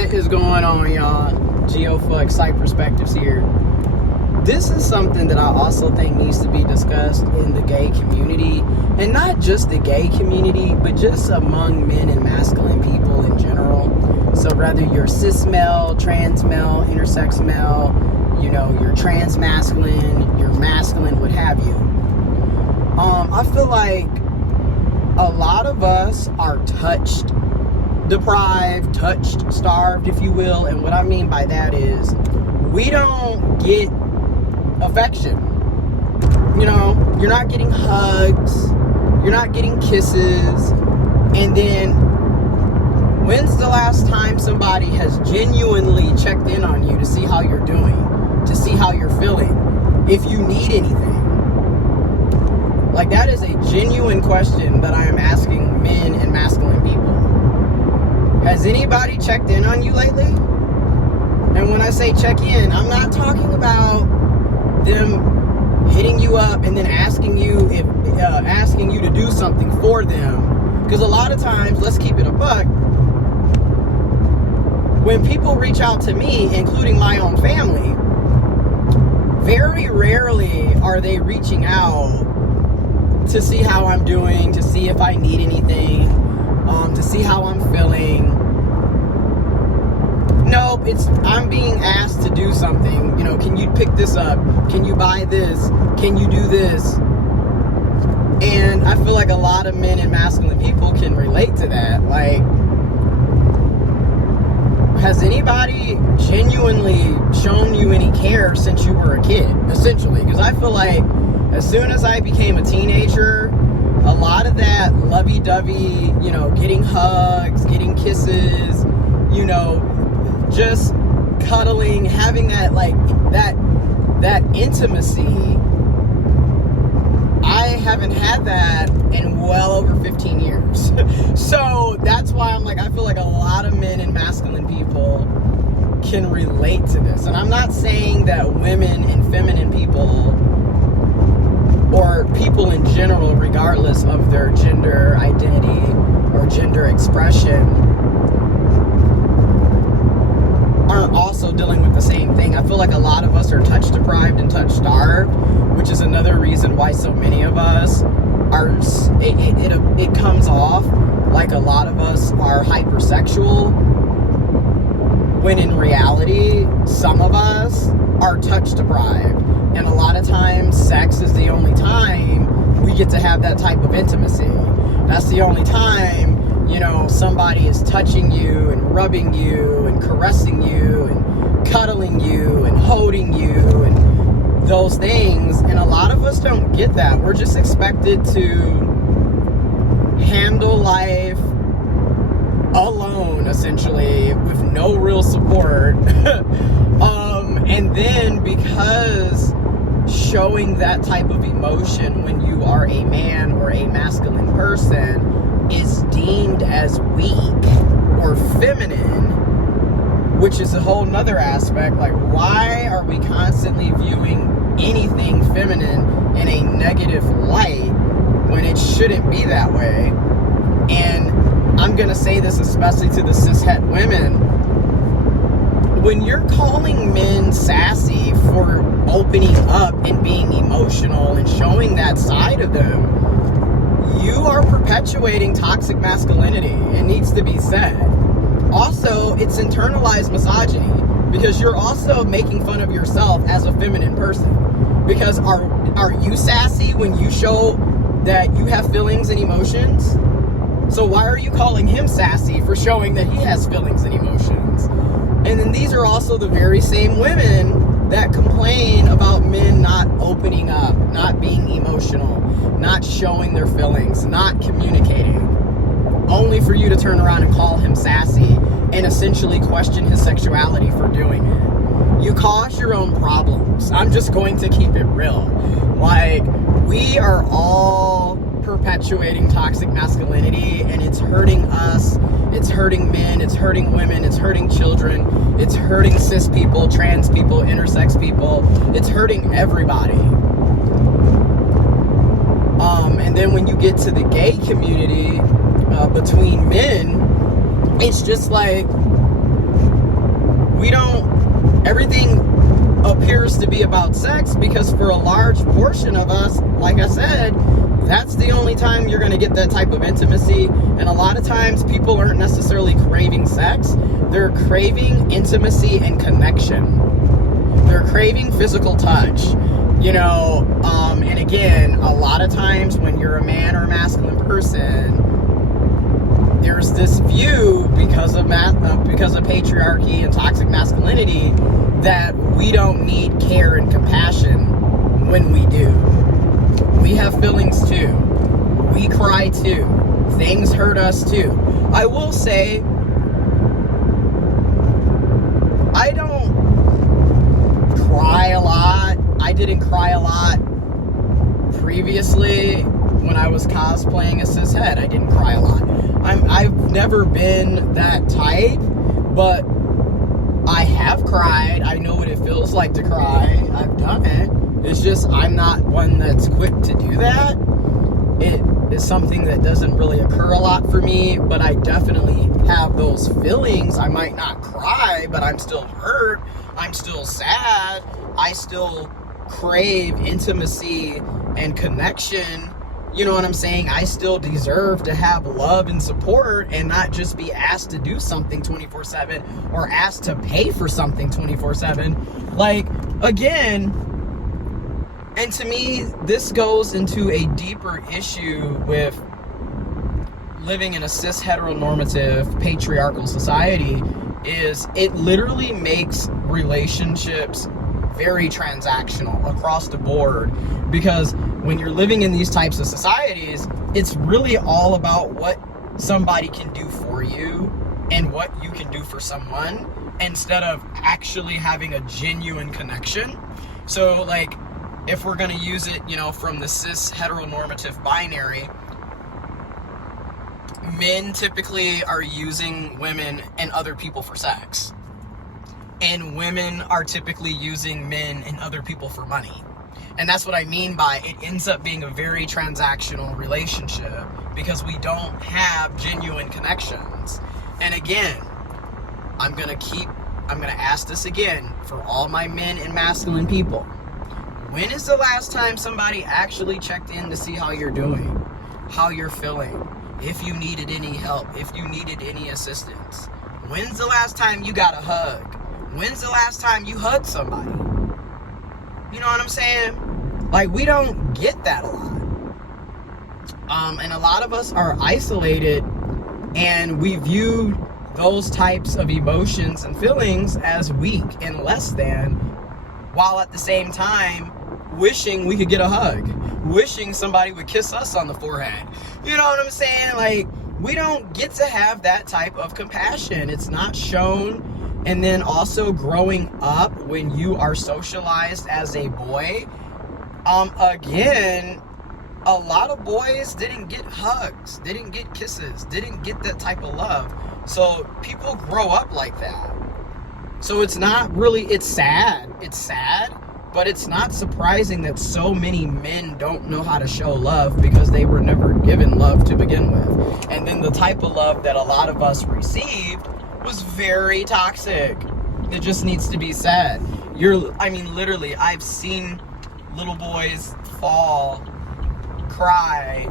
What is going on, y'all? GeoFuck Psych Perspectives here. This is something that I also think needs to be discussed in the gay community, and not just the gay community, but just among men and masculine people in general. So whether you're cis male, trans male, intersex male, you're trans masculine, you're masculine, what have you. I feel like a lot of us are touch deprived, touched, starved, if you will. And what I mean by that is we don't get affection. You're not getting hugs, you're not getting kisses. And then when's the last time somebody has genuinely checked in on you to see how you're doing, to see how you're feeling, if you need anything? Like, that is a genuine question that I am asking men and masculine people. Has anybody checked in on you lately? And when I say check in, I'm not talking about them hitting you up and then asking you to do something for them. Because a lot of times, let's keep it a buck, when people reach out to me, including my own family, very rarely are they reaching out to see how I'm doing, to see if I need anything, to see how I'm feeling. Nope, I'm being asked to do something. Can you pick this up? Can you buy this? Can you do this? And I feel like a lot of men and masculine people can relate to that. Like, has anybody genuinely shown you any care since you were a kid, essentially? Because I feel like as soon as I became a teenager, a lot of that lovey-dovey, getting hugs, getting kisses, just cuddling, having that, that intimacy, I haven't had that in well over 15 years. So that's why I'm like, I feel like a lot of men and masculine people can relate to this. And I'm not saying that women and feminine people, or people in general, regardless of their gender identity or gender expression, aren't also dealing with the same thing. I feel like a lot of us are touch deprived and touch starved, which is another reason why so many of us are, it comes off like a lot of us are hypersexual, when in reality, some of us are touch deprived. And a lot of times, sex is the only time we get to have that type of intimacy. That's the only time, somebody is touching you and rubbing you and caressing you and cuddling you and holding you and those things. And a lot of us don't get that. We're just expected to handle life alone, essentially, with no real support. And then because showing that type of emotion when you are a man or a masculine person is deemed as weak or feminine, which is a whole nother aspect. Like, why are we constantly viewing anything feminine in a negative light when it shouldn't be that way? And I'm gonna say this especially to the cishet women. When you're calling men sassy for opening up and being emotional and showing that side of them, you are perpetuating toxic masculinity. It needs to be said. Also, it's internalized misogyny, because you're also making fun of yourself as a feminine person. Because are you sassy when you show that you have feelings and emotions? So why are you calling him sassy for showing that he has feelings and emotions? And then these are also the very same women that complain about men not opening up, not being emotional, not showing their feelings, not communicating, only for you to turn around and call him sassy and essentially question his sexuality for doing it. You cause your own problems. I'm just going to keep it real. Like, we are all perpetuating toxic masculinity, and it's hurting us, it's hurting men, it's hurting women, it's hurting children, it's hurting cis people, trans people, intersex people, it's hurting everybody. And then when you get to the gay community, between men, it's just like, everything appears to be about sex, because for a large portion of us, like I said, that's the only time you're going to get that type of intimacy. And a lot of times people aren't necessarily craving sex. They're craving intimacy and connection. They're craving physical touch. And again, a lot of times when you're a man or a masculine person, there's this view because of patriarchy and toxic masculinity that we don't need care and compassion when we do. We have feelings too. We cry too. Things hurt us too. I will say, I don't cry a lot. I didn't cry a lot previously when I was cosplaying a cishet. I didn't cry a lot. I've never been that type, but I have cried. I know what it feels like to cry. I've done it. It's just I'm not one that's quick to do that. It is something that doesn't really occur a lot for me, but I definitely have those feelings. I might not cry, but I'm still hurt. I'm still sad. I still crave intimacy and connection. You know what I'm saying? I still deserve to have love and support and not just be asked to do something 24/7 or asked to pay for something 24/7. Like, again, and to me, this goes into a deeper issue with living in a cis heteronormative patriarchal society, is it literally makes relationships very transactional across the board. Because when you're living in these types of societies, it's really all about what somebody can do for you and what you can do for someone, instead of actually having a genuine connection. So, like, if we're going to use it, from the cis heteronormative binary, men typically are using women and other people for sex. And women are typically using men and other people for money. And that's what I mean by it ends up being a very transactional relationship, because we don't have genuine connections. And again, I'm going to ask this again for all my men and masculine people. When is the last time somebody actually checked in to see how you're doing, how you're feeling, if you needed any help, if you needed any assistance? When's the last time you got a hug? When's the last time you hugged somebody? You know what I'm saying? Like, we don't get that a lot. And a lot of us are isolated, and we view those types of emotions and feelings as weak and less than, while at the same time wishing we could get a hug, wishing somebody would kiss us on the forehead. You know what I'm saying? Like, we don't get to have that type of compassion. It's not shown. And then also growing up, when you are socialized as a boy, again, a lot of boys didn't get hugs, didn't get kisses, didn't get that type of love. So people grow up like that. So it's not really, it's sad, but it's not surprising that so many men don't know how to show love, because they were never given love to begin with. And then the type of love that a lot of us received was very toxic. It just needs to be said. Literally, I've seen little boys fall, cry,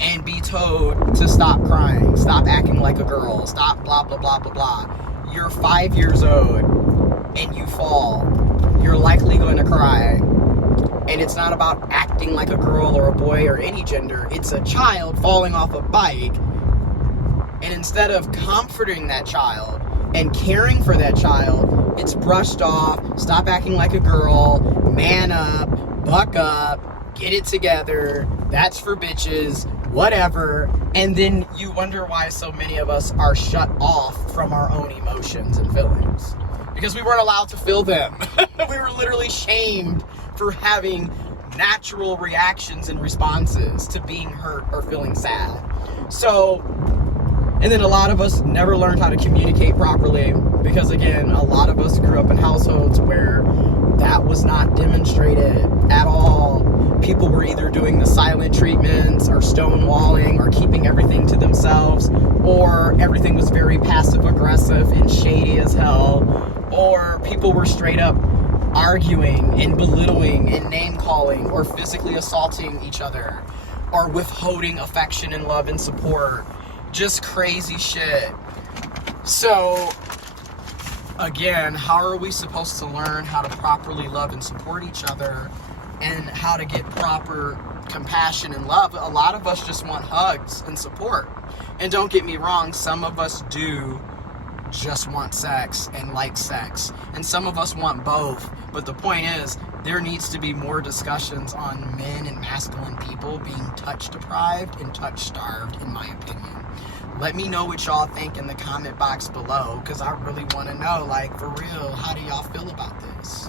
and be told to stop crying, stop acting like a girl, stop blah, blah, blah, blah, blah. You're 5 years old and you fall. You're likely going to cry. And it's not about acting like a girl or a boy or any gender. It's a child falling off a bike. And instead of comforting that child and caring for that child, it's brushed off. Stop acting like a girl. Man up. Buck up. Get it together. That's for bitches. Whatever. And then you wonder why so many of us are shut off from our own emotions and feelings. Because we weren't allowed to feel them. We were literally shamed for having natural reactions and responses to being hurt or feeling sad. So, and then a lot of us never learned how to communicate properly, because again, a lot of us grew up in households where that was not demonstrated at all. People were either doing the silent treatments or stonewalling or keeping everything to themselves, or everything was very passive aggressive and shady as hell. or people were straight up arguing and belittling and name calling or physically assaulting each other or withholding affection and love and support. Just crazy shit. So again, how are we supposed to learn how to properly love and support each other and how to get proper compassion and love? A lot of us just want hugs and support. And don't get me wrong, some of us do just want sex and like sex. And some of us want both. But the point is, there needs to be more discussions on men and masculine people being touch deprived and touch starved, in my opinion. Let me know what y'all think in the comment box below, because I really want to know, like, for real, how do y'all feel about this?